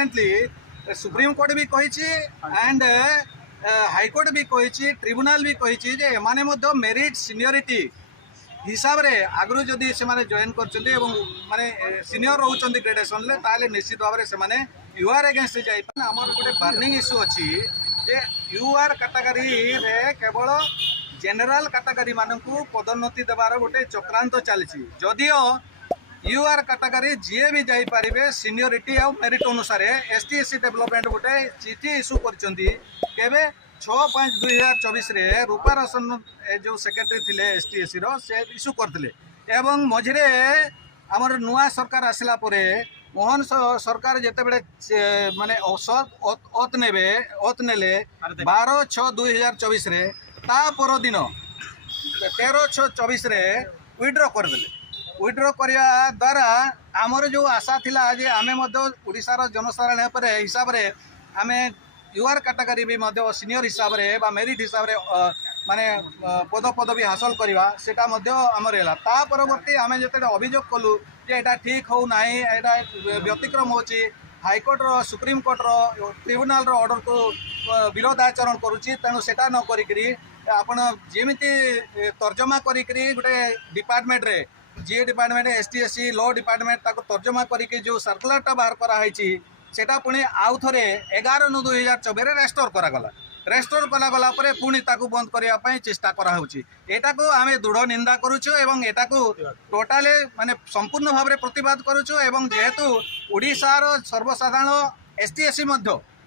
Recently supreme court भी कही and high court भी कही ट्रिब्यूनल भी कही एमाने मेरिट सीनियरिटी हिसाब रे आगु जदि से जॉइन कर माने सीनियर रोचंती ग्रेडेशन ले ताले निश्चित भाव में से यूआर एगेंस्ट जाई हमर गोटे बर्निंग इश्यू अच्छी जे यूआर कैटेगरी रे केवल जनरल कैटेगरी मानकू पदोन्नति देवार गोटे चक्रांत चलती जदिओ यूआर कैटेगरी जी भी जापरेंगे सीनियरिटी आ मेरिट अनुसार एसटी एससी डेवलपमेंट गोटे चिठी इश्यू कर 6/5/2024 रूपा रोशन जो सेक्रेटरी थे एसटी एससी से इश्यू करते एवं मझे आमर नुआ सरकार आसला परे मोहन सरकार जिते बड़े माने अत ने 12/6/2024 ता पर दिन 13/6/24 विड्र करदे विड्र करने द्वारा आमर जो आशा थिला जे आमे ओडिशार जनसाधारण पर हिसाब रे आमे यूआर कैटेगरी भी सीनियर हिसाब रे बा मेरिट हिसाब रे माने पदवी हासिल करवा सेटा आमर है ता परवर्ती आमे जते अभियोग कलु जे एटा ठीक हो नाही एटा व्यतिक्रम होची हाईकोर्ट रो सुप्रीम कोर्ट रो ट्रिब्यूनल रो ऑर्डर को विरोधाचरण करुची तेणु सेटा न करिकरी आपण जेमिति तर्जमा करिकरी गोटे डिपार्टमेंट रे जी department ST SC law department ताको तर्जमा करिके जो सर्कुलरटा बाहर कराई सेटा पुणी आउ थे 11/9/2024 रेस्टोर करागला रेस्टोर करागला पुणी ताकू बंद करने चेष्टा कराऊँगी एटा को आम दृढ़ निंदा करुचु एवं एटा को टोटाले माने संपूर्ण भाव में प्रतिवाद करुचु एवं जेहेतु ओडिशार सर्वसाधारण एसटी एससी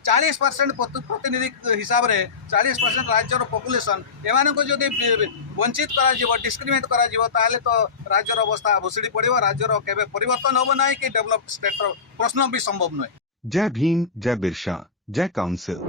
40% प्रतिनिधि हिसाब से 40% राज्यर पॉपुलेशन एमान को जदि वंचित करा डिस्क्रिमिनेट करा ताले तो राज्यर अवस्था भुसड़ी पड़ो राज्यर केबे परिवर्तन होबो नाही कि डेवलप स्टेट प्रश्न भी संभव नुहे। जय भीम, जय बिरसा, जय काउंसिल।